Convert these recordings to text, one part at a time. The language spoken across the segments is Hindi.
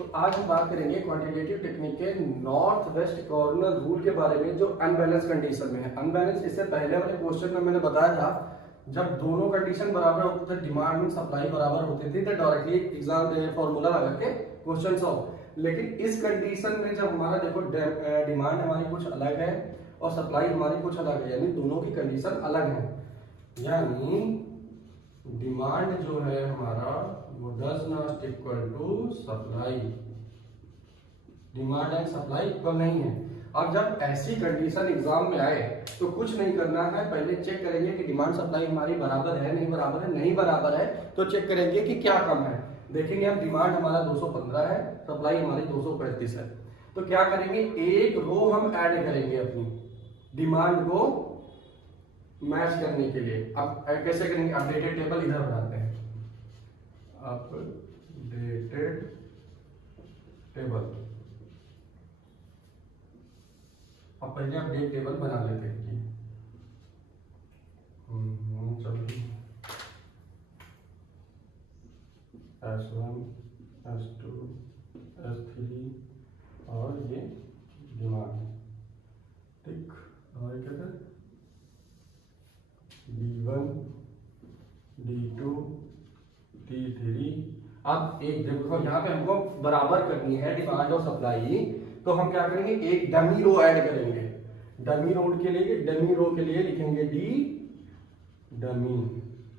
तो आज हम बात करेंगे क्वांटिटेटिव टेक्निक के नॉर्थ वेस्ट कॉर्नर रूल के बारे में जो अनबैलेंस कंडीशन में है। अनबैलेंस इससे पहले वाले क्वेश्चन में मैंने बताया था, जब दोनों कंडीशन बराबर होते थे, डिमांड एंड सप्लाई बराबर होती थी, तो डायरेक्टली एग्जाम फॉर्मूला लगा के क्वेश्चन सॉल्व। लेकिन इस कंडीशन में जब हमारा देखो डिमांड हमारी कुछ अलग है और सप्लाई हमारी कुछ अलग है, यानी दोनों की कंडीशन अलग है। यानी डिमांड जो है हमारा वो does not equal to supply, demand and supply equal नहीं है। अब जब ऐसी कंडीशन एग्जाम में आए तो कुछ नहीं करना है, पहले चेक करेंगे कि डिमांड सप्लाई हमारी बराबर है नहीं बराबर है। नहीं बराबर है तो चेक करेंगे कि क्या कम है। देखेंगे हम डिमांड हमारा 215 है, सप्लाई हमारी 235 है, तो क्या करेंगे, एक रो हम ऐड करेंगे अपनी डिमांड को मैच करने के लिए। अब कैसे करेंगे, अपडेटेड टेबल इधर बनाते हैं, अपडेटेड टेबल। अब पहले अपडेट टेबल बना लेते हैं कि S1 S2 S3 और ये डिमांड, ठीक। और क्या था, D1 D2 D3। अब एक देखो यहाँ पे हमको बराबर करनी है डिमांड और सप्लाई, तो हम क्या करेंगे, एक डमी रो ऐड करेंगे। डमी रो के लिए लिखेंगे डी डमी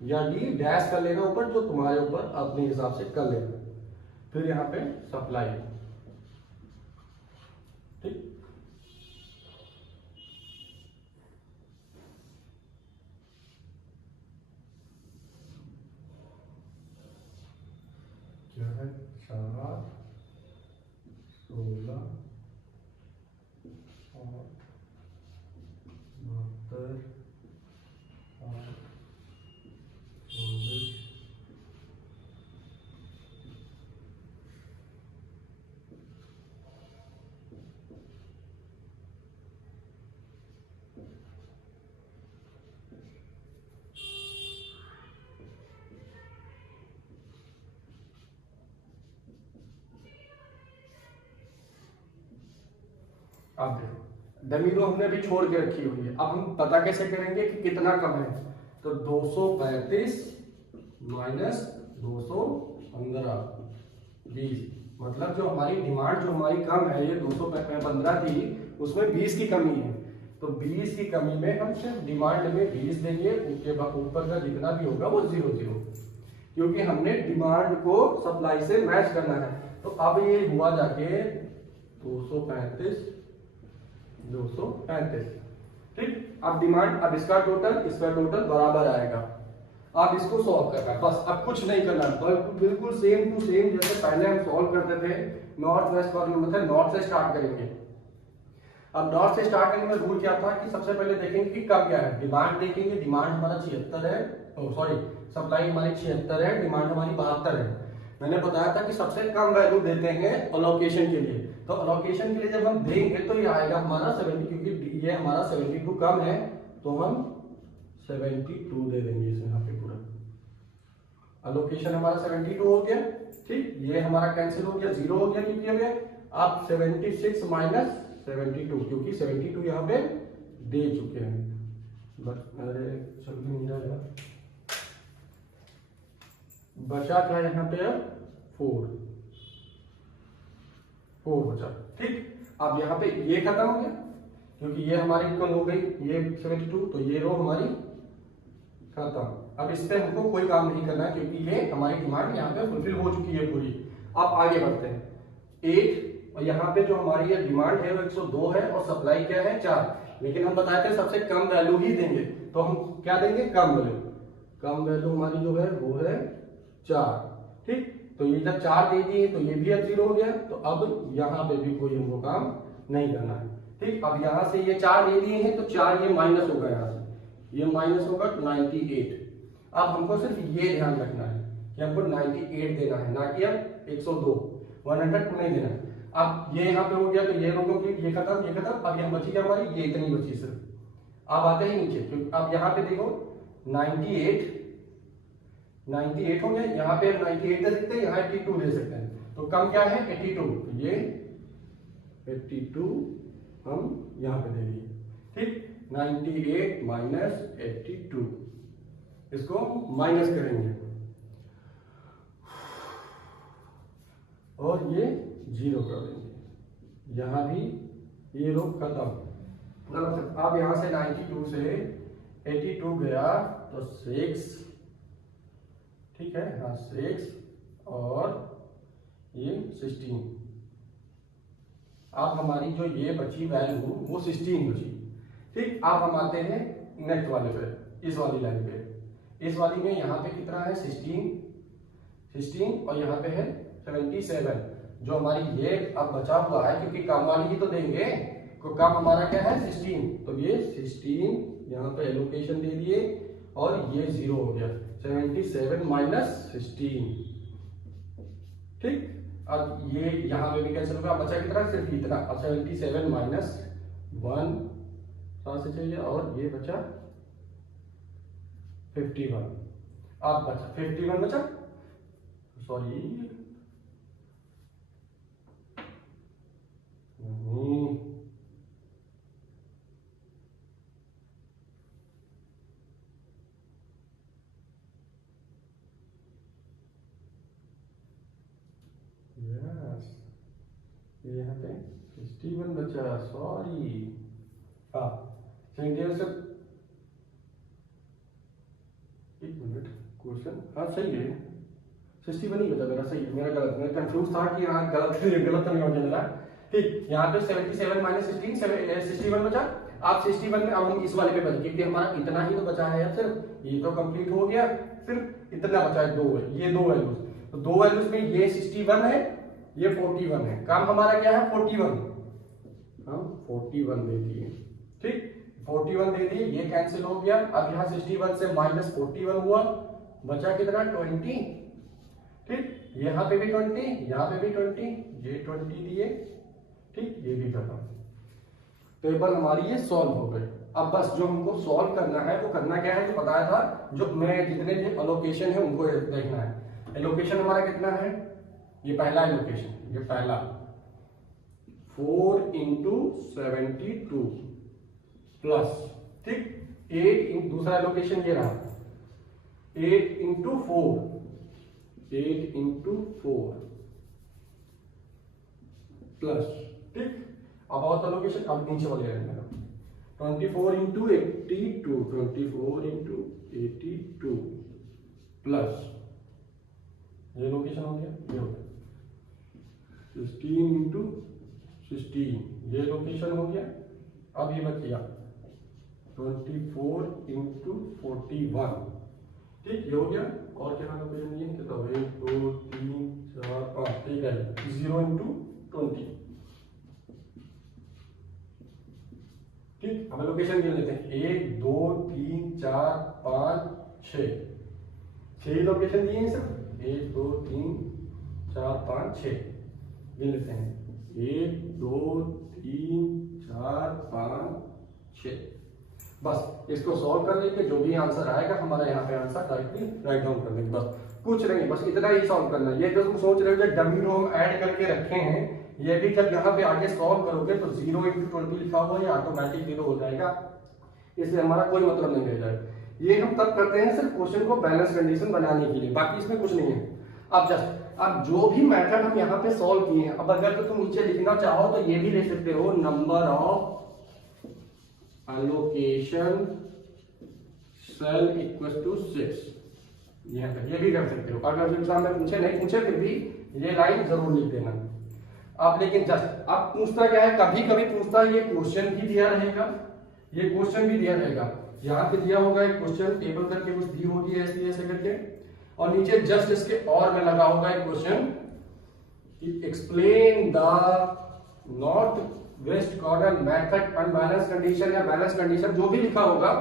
या डी डैश कर लेना ऊपर, जो तुम्हारे ऊपर अपने हिसाब से कर लेना। फिर यहाँ पे सप्लाई, ठीक। क्या है, 4 16 और 72 और 24। अब देखो डमी रो हमने भी छोड़ के रखी हुई है। अब हम पता कैसे करेंगे कि कितना कम है, तो 235 माइनस 215 20, मतलब जो हमारी डिमांड जो हमारी कम है, ये 215 थी, उसमें 20 की कमी है। तो 20 की कमी में हम सिर्फ डिमांड में 20 देंगे, उसके बाद ऊपर का जितना भी होगा वो 0 0, क्योंकि हमने डिमांड को सप्लाई से मैच करना है। तो अब ये हुआ जाके 235 235, ठीक। अब डिमांड, अब इसका टोटल बराबर आएगा। अब इसको सॉल्व करना है, बस अब कुछ नहीं करना, बिल्कुल सेम टू सेम जैसे पहले हम सॉल्व करते थे नॉर्थ वेस्ट कॉर्नर में। नॉर्थ से स्टार्ट करेंगे। अब नॉर्थ से स्टार्ट करने में रूल क्या था कि सबसे पहले देखेंगे कि कब क्या है, डिमांड देखेंगे, डिमांड हमारा 76 है, सॉरी सप्लाई हमारी 76 है, डिमांड हमारी 72 है। मैंने बताया था कि सबसे कम वैल्यू देते हैं अलोकेशन के लिए, तो अलोकेशन के लिए जब हम देंगे तो ये आएगा हमारा 70, क्योंकि ये हमारा 72 कम है, तो हम 72 दे देंगे इसे यहाँ पे पूरा। अलोकेशन हमारा 72 हो गया, ठीक। ये हमारा कैंसिल हो गया, 0 हो गया, क्योंकि हमें आप 76 माइनस 72, क्योंकि 72 यहाँ पे दे चुके हैं। अरे चल भी नहीं रहा, बचा क्या यहाँ पे, अब 4 बचा, ठीक। अब यहाँ पे ये खत्म हो गया, क्योंकि ये हमारी इक्वल हो गई, ये 72, तो ये रो हमारी खत्म। अब इस पे हमको कोई काम नहीं करना है, क्योंकि ये हमारी डिमांड यहाँ पे फुलफिल हो चुकी है पूरी। अब आगे बढ़ते हैं, 8, और यहाँ पे जो हमारी ये डिमांड है वो 102 है, और सप्लाई क्या है 4, लेकिन हम बताए थे सबसे कम वैल्यू ही देंगे, तो हम क्या देंगे, कम वैल्यू। कम वैल्यू हमारी जो है वो है 4, ठीक। तो ये जब 4 दे दिए तो ये भी अब 0 हो गया, तो अब यहाँ पे भी कोई हमको काम नहीं करना है, ठीक। अब यहाँ से ये 4 दे दिए हैं, तो 4 ये माइनस होगा, यहाँ से ये माइनस होगा 98। अब हमको सिर्फ ये ध्यान रखना है कि हमको 98 देना है, ना कि अब 102, 102 नहीं देना है। अब ये यहाँ पे हो गया, तो ये रो कंप्लीट, ये खत्म, ये खत्म। अब यहाँ बची क्या हमारी, ये इतनी बची सिर्फ। अब आते ही नीचे, क्योंकि अब यहाँ पे देखो 98 98 हो गया, यहाँ पे 98 दे सकते हैं, यहाँ 82 दे सकते हैं, तो कम क्या है 82, ये 82 हम यहां पे दे दिए, ठीक। 98 माइनस 82, इसको माइनस करेंगे और ये 0 कर देंगे, यहां भी ये रो खत्म। मतलब अब यहां से 92 से 82 गया तो 6, ठीक है, हाँ 6 और ये 16। अब हमारी जो ये बची वैल्यू वो 16 बची, ठीक। अब हम आते हैं नेक्स्ट वाले पे, इस वाली लाइन पे। इस वाली में यहाँ पे कितना है 16 और यहाँ पे है 77। जो हमारी ये अब बचा हुआ है, क्योंकि काम वाली ही तो देंगे, तो काम हमारा क्या है 16, तो ये 16 यहाँ पे एलोकेशन दे दिए और ये 0 हो गया, 77 माइनस 16, ठीक। अब ये यहाँ पे भी कैंसिल होगा, बचा कितना, सिर्फ इतना। अब 77 माइनस 1 से चाहिए और ये बचा 51। अब बचा 51 बचा, सॉरी ये यहाँ पे 61 बचा, सॉरी। हाँ सेंटेंस, एक मिनट, क्वेश्चन हाँ सही है, 61 ही बचा मेरा, सही है, मेरा गलत, मैं कंफ्यूज था कि हाँ गलत तो नहीं हो गया मेरा, ठीक। यहाँ पे 77 माइनस 16 61 बचा। आप 61 में अब हम इस वाले पे बच, क्योंकि हमारा इतना ही तो बचा है यार, सिर्फ ये तो कंप्लीट हो गया, सिर्फ इतना बचा है, 2 है, ये 2 वैल्यूज, तो 2 वैल्यूज में ये 61 है, ये 41 है, काम हमारा क्या है 41, हम 41 दे दिए, ठीक। 41 दे दिए, ये कैंसिल हो गया। अब यहाँ 61 से माइनस 41 हुआ, बचा कितना 20, ठीक। यहाँ पे भी 20, यहाँ पे भी 20, ये 20 दिए, ठीक, ये भी खत्म। टेबल हमारी ये सॉल्व हो गई। अब बस जो हमको सॉल्व करना है वो करना क्या है, जो बताया था, जो मैं जितने भी एलोकेशन है उनको देखना है। एलोकेशन हमारा कितना है, ये पहला एलोकेशन, ये पहला 4 इंटू 72 प्लस, ठीक, 8 दूसरा एलोकेशन ये रहा 8 इंटू 4 प्लस, ठीक। अब और एलोकेशन, अब नीचे वाले रहने का 24 इंटू 82, 24 इंटू 82 प्लस, ये लोकेशन हो गया, ये हो गया 16 इंटू 16, ये लोकेशन हो गया। अब ये बच गया 24 इंटू 41, ठीक, ये हो गया। और क्या लोकेशन दिए, कितना 1 2 3 4 5, ठीक है, 0 इंटू 20, ठीक। अब लोकेशन गिन लेते हैं, 1 2 3 4 5 6 लोकेशन दिए हैं सर, 1 2 3 4 5 6 गिन लेते हैं, 1 2 3 4 5 6। बस इसको सॉल्व कर लेंगे, जो भी आंसर आएगा हमारा यहाँ पे आंसर डायरेक्टली राइट डाउन कर देंगे, बस कुछ नहीं, बस इतना ही सॉल्व करना है। ये जो तुम सोच रहे हो जो डमी रो हम ऐड करके रखे हैं, ये भी जब यहाँ पे आगे सॉल्व करोगे तो 0 इंटू 20 लिखा हुआ है, ऑटोमेटिक 0 हो जाएगा, इससे हमारा कोई मतलब नहीं रह जाएगा। ये हम तब करते हैं सिर्फ क्वेश्चन को बैलेंस कंडीशन बनाने के लिए, बाकी इसमें कुछ नहीं है। अब जो भी मेथड हम यहाँ पे सॉल्व किए हैं, अब अगर तो तुम नीचे लिखना चाहो तो ये भी ले सकते हो, number of allocation cell equal to 6, ये भी कर सकते हो। अगर एग्जाम में पूछे नहीं पूछे फिर भी ये लाइन जरूर लिख देना आप। लेकिन जस्ट अब पूछता क्या है, कभी कभी पूछता है, ये क्वेश्चन भी दिया रहेगा, ये क्वेश्चन भी दिया रहेगा, यहाँ पे दिया होगा एक क्वेश्चन टेबल करके कुछ दी होगी ऐसे ऐसे करके, और नीचे जस्ट इसके और में लगा होगा एक question, explain the north west corner method unbalance condition या बैलेंस कंडीशन, जो भी लिखा होगा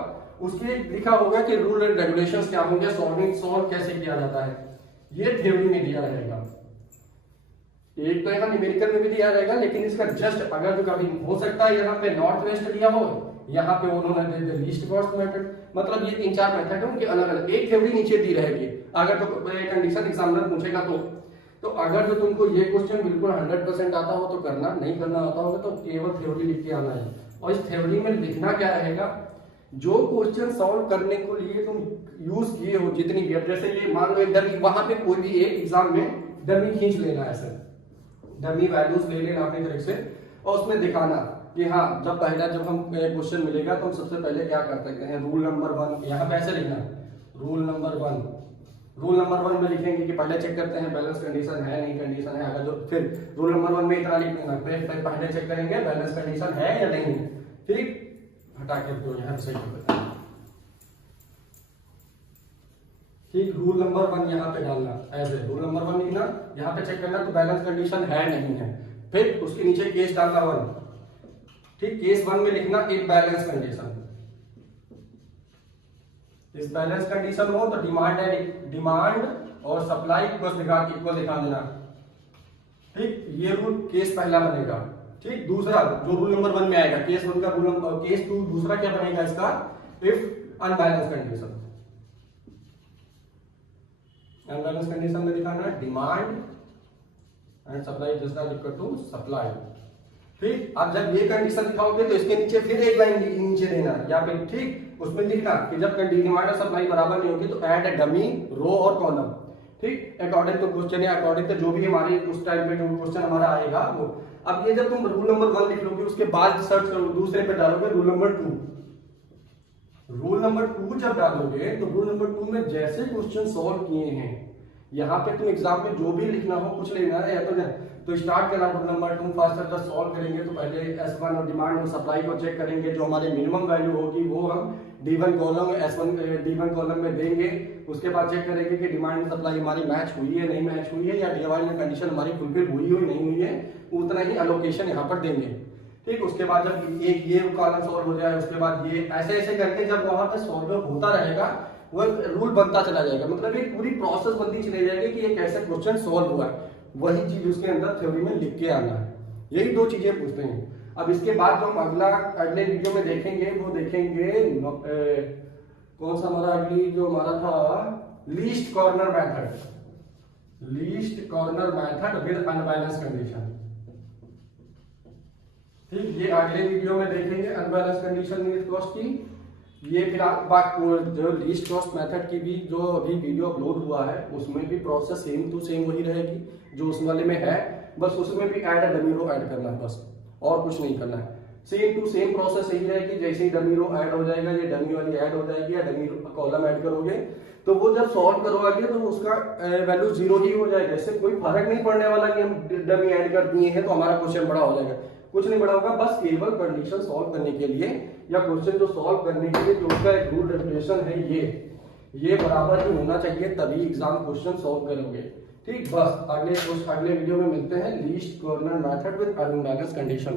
उसके लिखा होगा कि रूल एंड रेगुलेशंस क्या होंगे, सॉल्व कैसे किया जाता है, ये थ्योरी में दिया रहेगा। एक तो यहाँ न्यूमेरिकल में भी दिया रहेगा, लेकिन इसका जस्ट अगर जो कभी हो सकता है यहाँ पे नॉर्थ वेस्ट दिया हो, यहाँ पे उन्होंने दे लीस्ट कॉस्ट मेथड, मतलब ये 3-4 मेथड है उनके अलग अलग, एक थ्योरी नीचे दी रहेगी अगर तो कंडीशन एग्जामिनर पूछेगा तो। तो अगर जो तुमको ये क्वेश्चन बिल्कुल 100% आता हो तो करना, नहीं करना आता होगा तो केवल थ्योरी लिख के आना है। और इस थ्योरी में लिखना क्या रहेगा, जो क्वेश्चन सॉल्व करने को लिए तुम यूज किए हो जितनी भी, जैसे ये मान लो डमी, वहां पे कोई भी एक एग्जाम में डमी खींच लेना, ऐसे डमी वैल्यूज ले लेना अपनी तरफ से और उसमें दिखाना कि हाँ जब हम क्वेश्चन मिलेगा तो हम सबसे पहले क्या कर सकते हैं, रूल नंबर 1 यहाँ पे ऐसे लिखना, रूल नंबर 1 में लिखेंगे कि पहले चेक करते हैं बैलेंस कंडीशन है नहीं कंडीशन है, अगर जो फिर रूल नंबर 1 में इतना लिख देना, फिर पहले चेक करेंगे बैलेंस कंडीशन है या नहीं है, ठीक, हटा के तो यहाँ से ठीक, रूल नंबर 1 यहाँ पे डालना, ऐसे रूल नंबर 1 लिखना, यहाँ पे चेक करना तो बैलेंस कंडीशन है नहीं है, फिर उसके नीचे केस डालना 1, ठीक, केस 1 में लिखना एक बैलेंस कंडीशन, इस बैलेंस कंडीशन हो तो डिमांड और सप्लाई इक्वल दिखा देना, ठीक, ये रूल केस पहला बनेगा, ठीक। दूसरा जो रूल नंबर 1 में आएगा केस 1 का रूल, केस 2 दूसरा क्या बनेगा इसका, इफ अनबैलेंस कंडीशन में दिखाना है demand and supply just equal to supply, ठीक। अब जब ये कंडीशन दिखाओगे तो इसके नीचे फिर एक लाइन नीचे देना या फिर, ठीक, उसमें लिखना कि जब डिमांड और सप्लाई बराबर नहीं होगी तो ऐड ए डमी रो और कॉलम, ठीक, अकॉर्डिंग टू क्वेश्चन या अकॉर्डिंग टू जो भी हमारी उस टाइम पे जो क्वेश्चन हमारा आएगा वो। अब ये जब तुम रूल नंबर 1 लिख लोगे उसके बाद सर्च करोगे दूसरे पे डालोगे रूल नंबर 2, रूल नंबर 2 जब डालोगे तो रूल नंबर 2 में जैसे क्वेश्चन सॉल्व किए हैं यहाँ पे तुम एग्जाम में जो भी लिखना हो कुछ लेना है या तो स्टार्ट करना रूल नंबर 2 फास्ट जब सॉल्व करेंगे तो पहले S1 और डिमांड और सप्लाई को चेक करेंगे, जो हमारे मिनिमम वैल्यू होगी वो हम D1 column S1 D1 column में देंगे, उसके बाद चेक करेंगे कि डिमांड और सप्लाई हमारी मैच हुई है नहीं मैच हुई है, या डिमांड में कंडीशन हमारी फुलफिल हुई है नहीं हुई है, उतना ही अलोकेशन यहाँ पर देंगे, ठीक। उसके बाद जब एक ये कॉलम सॉल्व हो जाए उसके बाद ये ऐसे करके जब वहां पे सॉल्व होता रहेगा वो रूल बनता चला जाएगा, मतलब एक पूरी प्रोसेस बनती चली जाएगी कि ये कैसे क्वेश्चन सॉल्व हुआ है, वही चीज उसके अंदर थ्योरी में लिख के आना है। यही 2 चीजें पूछते हैं। अब इसके बाद जो हम अगले वीडियो में देखेंगे वो देखेंगे कौन सा हमारा अगली जो हमारा था least corner method with unbalance condition, ठीक, ये अगले वीडियो में देखेंगे अनबैलेंस कंडीशन यूनिट कॉस्ट की। ये फिर जो लीस्ट कॉस्ट मेथड की भी जो अभी वीडियो अपलोड हुआ है उसमें भी प्रोसेस सेम टू सेम वही रहेगी जो उस वाले में है, बस उसमें भी ऐड डमी रो ऐड करना है बस, और कुछ नहीं करना है। सेम टू सेम प्रोसेस यही रहेगी, जैसे ही डमी रो ऐड हो जाएगा ये डमी वाली ऐड हो जाएगी या डमी कॉलम ऐड करोगे तो वो जब सॉल्व करोगे तो उसका वैल्यू 0 ही हो जाएगा, इससे कोई फर्क नहीं पड़ने वाला कि हम डमी ऐड कर दिए हैं तो हमारा क्वेश्चन बड़ा हो जाएगा, कुछ नहीं बड़ा होगा, बस केवल कंडीशन सॉल्व करने के लिए या क्वेश्चन जो सॉल्व करने के लिए जो उसका एक रूल रेगुलेशन है ये बराबर ही होना चाहिए, तभी एग्जाम क्वेश्चन सॉल्व करोगे, ठीक। बस अगले वीडियो में मिलते हैं least corner method with unbalance condition.